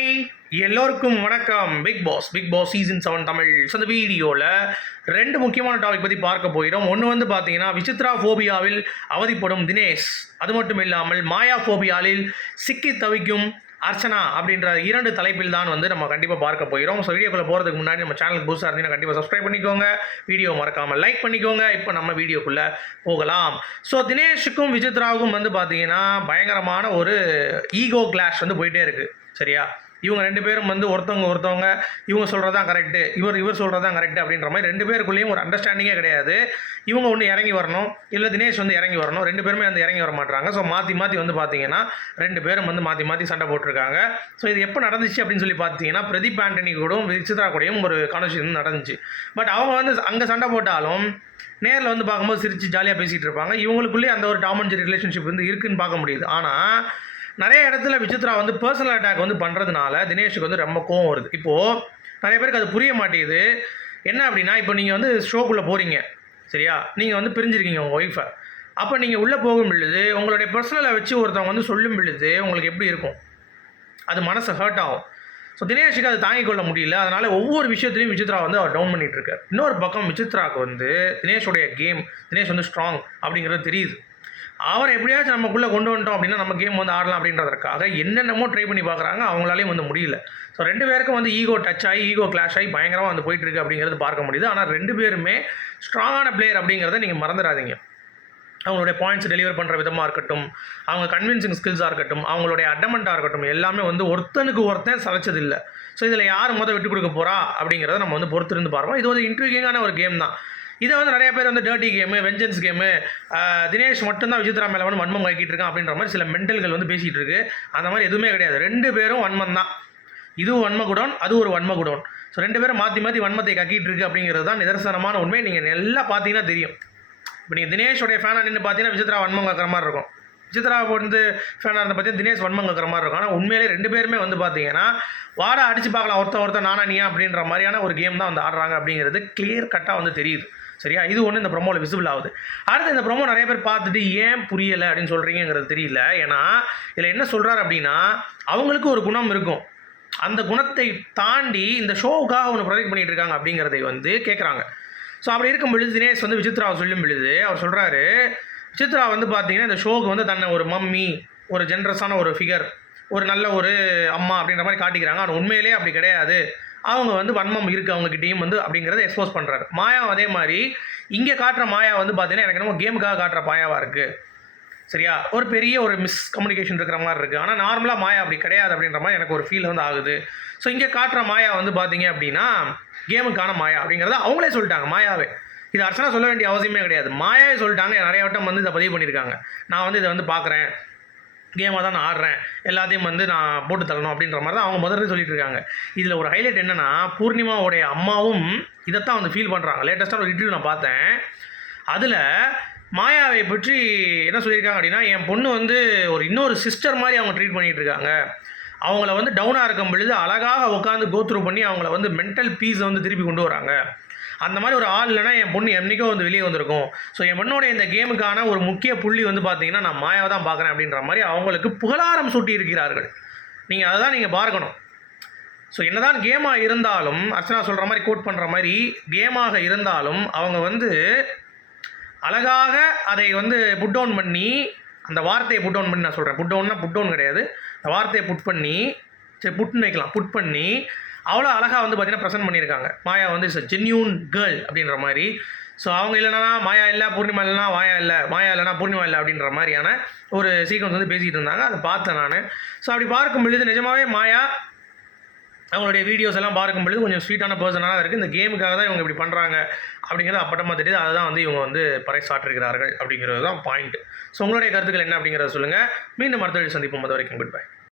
Hi எல்லோருக்கும் வணக்கம். Bigg Boss Bigg Boss season seven Tamil. So அந்த வீடியோவில் ரெண்டு முக்கியமான டாபிக் பற்றி பார்க்க போகிறோம். ஒன்று வந்து பார்த்தீங்கன்னா விசித்ரா ஃபோபியாவில் அவதிப்படும் தினேஷ். அது மட்டும் இல்லாமல் மாயா ஃபோபியாவில் சிக்கி தவிக்கும் அர்ச்சனா அப்படின்ற இரண்டு தலைப்பில் தான் வந்து நம்ம கண்டிப்பாக பார்க்க போகிறோம். ஸோ வீடியோக்குள்ளே போகிறதுக்கு முன்னாடி நம்ம சேனலுக்கு புதுசாக இருந்தீங்கன்னா கண்டிப்பாக சப்ஸ்கிரைப் பண்ணிக்கோங்க. வீடியோ மறக்காமல் லைக் பண்ணிக்கோங்க. இப்போ நம்ம வீடியோக்குள்ளே போகலாம். ஸோ தினேஷுக்கும் விசித்ராவுக்கும் வந்து பார்த்தீங்கன்னா பயங்கரமான ஒரு ஈகோ கிளாஷ் வந்து போயிட்டே இருக்குது சரியா? இவங்க ரெண்டு பேரும் வந்து ஒருத்தவங்க ஒருத்தவங்க இவங்க சொல்கிறது தான் கரெக்டு இவர் இவர் சொல்கிறது தான் கரெக்டு அப்படின்ற மாதிரி ரெண்டு பேருக்குள்ளேயும் ஒரு அண்டர்ஸ்டாண்டிங்கே கிடையாது. இவங்க ஒன்று இறங்கி வரணும் இல்லை தினேஷ் வந்து இறங்கி வரணும் ரெண்டு பேருமே வந்து இறங்கி வர மாட்டாங்க ஸோ மாற்றி மாற்றி வந்து பார்த்தீங்கன்னா ரெண்டு பேரும் வந்து மாற்றி மாற்றி சண்டை போட்டிருக்காங்க. ஸோ இது எப்போ நடந்துச்சு அப்படின்னு சொல்லி பார்த்தீங்கன்னா பிரதீப் ஆண்டனி கூடயும் விசித்ரா கூடயும் ஒரு கான்வர்சேஷன் நடந்துச்சு. பட் அவங்க வந்து அங்கே சண்டை போட்டாலும் நேரில் வந்து பார்க்கும்போது சிரித்து ஜாலியாக பேசிகிட்டு இருப்பாங்க. இவங்களுக்குள்ளேயே அந்த ஒரு டாமன்ஜி ரிலேஷன்ஷிப் வந்து இருக்குதுன்னு பார்க்க முடியுது. ஆனால் நிறைய இடத்துல விசித்ரா வந்து பர்சனல் அட்டாக் வந்து பண்ணுறதுனால தினேஷுக்கு வந்து ரொம்ப கோவம் வருது. இப்போது நிறைய பேருக்கு அது புரிய மாட்டேங்குது. என்ன அப்படின்னா இப்போ நீங்கள் வந்து ஷோக்குள்ளே போகிறீங்க சரியா? நீங்கள் வந்து பிரிஞ்சிருக்கீங்க உங்கள் ஒய்ஃபை அப்போ நீங்கள் உள்ளே போகும் பொழுது உங்களுடைய பர்சனலை வச்சு ஒருத்தவங்க வந்து சொல்லும் பொழுது உங்களுக்கு எப்படி இருக்கும்? அது மனசு ஹர்ட் ஆகும். ஸோ தினேஷுக்கு அது தாங்கிக் கொள்ள முடியல. அதனால் ஒவ்வொரு விஷயத்துலையும் விசித்ரா வந்து அவர் டவுன் பண்ணிகிட்டு இருக்கார். இன்னொரு பக்கம் விசித்ராவுக்கு வந்து தினேஷோடைய கேம் தினேஷ் வந்து ஸ்ட்ராங் அப்படிங்கிறது தெரியுது. அவரை எப்படியாச்சும் நமக்குள்ளே கொண்டு வந்துட்டோம் அப்படின்னா நம்ம கேம் வந்து ஆடலாம் அப்படின்றதுக்காக என்னென்னமோ ட்ரை பண்ணி பார்க்குறாங்க. அவங்களாலையும் வந்து முடியல. ஸோ ரெண்டு பேருக்கும் வந்து ஈகோ டச் ஆகி ஈகோ கிளாஷ் ஆகி பயங்கரமாக வந்து போயிட்டு இருக்கு அப்படிங்கிறது பார்க்க முடியுது. ஆனால் ரெண்டு பேருமே ஸ்ட்ராங்கான பிளேயர் அப்படிங்கிறத நீங்கள் மறந்துடாதீங்க. அவங்களுடைய பாயிண்ட்ஸ் டெலிவர் பண்ணுற விதமாக இருக்கட்டும் அவங்க கன்வின்சிங் ஸ்கில்ஸாக இருக்கட்டும் அவங்களுடைய அட்டமெண்ட்டாக இருக்கட்டும் எல்லாமே வந்து ஒருத்தனுக்கு ஒருத்தன் சலைச்சதில்லை ஸோ இதில் யார் மொதல் விட்டு கொடுக்க போகிறா அப்படிங்கிறத நம்ம வந்து பொறுத்திருந்து பார்ப்போம். இது வந்து இன்ட்ரிகிங்கான ஒரு கேம் தான். இதை வந்து நிறைய பேர் வந்து dirty game vengeance game Dinesh மட்டும்தான் விஜித்ரா மேலே வந்து வன்மம் வாக்கிட்டு இருக்கான் அப்படின்ற மாதிரி சில மென்டல்கள் வந்து பேசிகிட்டு இருக்கு. அந்த மாதிரி எதுவுமே கிடையாது. ரெண்டு பேரும் வன்மம் தான். இதுவும் வன்ம குடோன் அது ஒரு வன்ம குடோன். ஸோ ரெண்டு பேரும் மாற்றி மாற்றி வன்மத்தை கக்கிட்டு இருக்கு அப்படிங்கிறது தான் நிதர்சனமான உண்மை. நீங்கள் நல்லா பார்த்தீங்கன்னா தெரியும். இப்போ நீங்கள் தினேஷோடைய ஃபேனாக நின்று பார்த்தீங்கன்னா விசித்ரா வன்மம் கேட்குற மாதிரி இருக்கும். விசித்ரா வந்து ஃபேனாக இருந்த பார்த்தீங்கன்னா தினேஷ் வன்மம் கக்கிற மாதிரி இருக்கும். ஆனால் உண்மையிலே ரெண்டு பேருமே வந்து பார்த்தீங்கன்னா வாடா அடிச்சு பார்க்கலாம் ஒருத்தன் ஒருத்தர் நானா நீயா அப்படின்ற மாதிரியான ஒரு கேம் தான் வந்து ஆடுறாங்க அப்படிங்கிறது கிளியர் கட்டாக வந்து தெரியுது. சரியா? இது ஒன்று இந்த ப்ரொமோவில் விசிபிள் ஆகுது. அடுத்து இந்த ப்ரொமோ நிறைய பேர் பார்த்துட்டு ஏன் புரியலை அப்படின்னு சொல்கிறீங்கிறது தெரியல. ஏன்னா இதில் என்ன சொல்கிறார் அப்படின்னா அவங்களுக்கு ஒரு குணம் இருக்கும். அந்த குணத்தை தாண்டி இந்த ஷோவுக்காக ஒன்று ப்ரொஜெக்ட் பண்ணிகிட்டு இருக்காங்க அப்படிங்கிறதை வந்து கேட்குறாங்க ஸோ அப்படி இருக்கும் பொழுது தினேஷ் வந்து விசித்ராவை சொல்லும் பொழுது அவர் சொல்கிறாரு விசித்ரா வந்து பார்த்தீங்கன்னா இந்த ஷோவுக்கு வந்து தன்னை ஒரு மம்மி ஒரு ஜென்ரஸான ஒரு ஃபிகர் ஒரு நல்ல ஒரு அம்மா அப்படின்ற மாதிரி காட்டிக்கிறாங்க. ஆனால் உண்மையிலே அப்படி கிடையாது. அவங்க வந்து வன்மம் இருக்குது அவங்ககிட்டயும் வந்து அப்படிங்கிறத எக்ஸ்போஸ் பண்ணுறாரு மாயா அதே மாதிரி இங்கே காட்டுற மாயா வந்து பார்த்தீங்கன்னா எனக்கு என்னமோ கேமுக்காக காட்டுற மாயாவாக இருக்குது சரியா? ஒரு பெரிய ஒரு மிஸ் கம்யூனிகேஷன் இருக்கிற மாதிரி இருக்குது ஆனால் நார்மலாக மாயா அப்படி கிடையாது அப்படின்ற மாதிரி எனக்கு ஒரு ஃபீல் வந்து ஆகுது. ஸோ இங்கே காட்டுற மாயா வந்து பார்த்தீங்க அப்படின்னா கேமுக்கான மாயா அப்படிங்கிறத அவங்களே சொல்லிட்டாங்க மாயாவே. இது அர்ச்சனா சொல்ல வேண்டிய அவசியமே கிடையாது. மாயாவே சொல்லிட்டாங்க நிறைய வட்டம் வந்து இதை பதிவு பண்ணியிருக்காங்க. நான் வந்து இதை வந்து பார்க்குறேன் கேமாக தான் நான் ஆடுறேன். எல்லாத்தையும் வந்து நான் போட்டு தள்ளணும் அப்படின்ற மாதிரி தான் அவங்க முதல்ல சொல்லிட்டு இருக்காங்க இதில் ஒரு ஹைலைட் என்னென்னா பூர்ணிமாவுடைய அம்மாவும் இதைத்தான் வந்து ஃபீல் பண்ணுறாங்க லேட்டஸ்ட்டாக ஒரு இன்டர்வியூ நான் பார்த்தேன். அதில் மாயாவை பற்றி என்ன சொல்லியிருக்காங்க அப்படின்னா என் பொண்ணு வந்து ஒரு இன்னொரு சிஸ்டர் மாதிரி அவங்க ட்ரீட் பண்ணிகிட்டு இருக்காங்க அவங்கள வந்து டவுனாக இருக்கும் பொழுது அழகாக உட்காந்து கோத்ரூ பண்ணி அவங்கள வந்து மென்டல் பீஸை வந்து திருப்பி கொண்டு வராங்க. அந்த மாதிரி ஒரு ஆள் இல்லைனா என் பொண்ணு என்றைக்கோ வந்து வெளியே வந்திருக்கும். ஸோ என் பொண்ணோட இந்த கேமுக்கான ஒரு முக்கிய புள்ளி வந்து பார்த்தீங்கன்னா நான் மாயாவை தான் பார்க்குறேன் அப்படின்ற மாதிரி அவங்களுக்கு புகழாரம் சூட்டி இருக்கிறார்கள் நீங்கள் அதை தான் நீங்கள் பார்க்கணும். ஸோ என்னதான் கேமாக இருந்தாலும் அர்ச்சனா சொல்கிற மாதிரி கோட் பண்ணுற மாதிரி கேமாக இருந்தாலும் அவங்க வந்து அழகாக அதை வந்து புட் டவுன் பண்ணி அந்த வார்த்தையை புட் டவுன் பண்ணி நான் சொல்கிறேன் புட் டவுன்னா புட் டவுன் கிடையாது. அந்த வார்த்தையை புட் பண்ணி சரி புட்னு வைக்கலாம். புட் பண்ணி அவ்வளோ அழகாக வந்து பார்த்தீங்கன்னா ப்ரெசென்ட் பண்ணியிருக்காங்க. மாயா வந்து இட்ஸ் ஜென்யூன் கேர்ள் அப்படின்ற மாதிரி. ஸோ அவங்க இல்லைனா மாயா இல்லை பூர்ணிமா இல்லைனா மாயா இல்லை மாயா இல்லைனா பூர்ணிமா இல்லை அப்படின்ற மாதிரியான ஒரு சீக்வன்ஸ் வந்து பேசிகிட்டு இருந்தாங்க. அதை பார்த்தேன் நான். ஸோ அப்படி பார்க்கும் பொழுது நிஜமாகவே மாயா அவங்களுடைய வீடியோஸ் எல்லாம் பார்க்கும் பொழுது கொஞ்சம் ஸ்வீட்டான பர்சனாக தான் இருக்குது இந்த கேமுக்காக தான் இவங்க இப்படி பண்ணுறாங்க அப்படிங்கிறது அப்பட்டமாக தெரியுது. அதை தான் வந்து இவங்க வந்து பறைசாற்றுகிறார்கள் அப்படிங்கிறது தான் பாயிண்ட் ஸோ உங்களுடைய கருத்துக்கள் என்ன அப்படிங்கிறத சொல்லுங்கள் மீண்டும் அடுத்த வீடியோ சந்திப்போம். அது வரைக்கும் குட் பை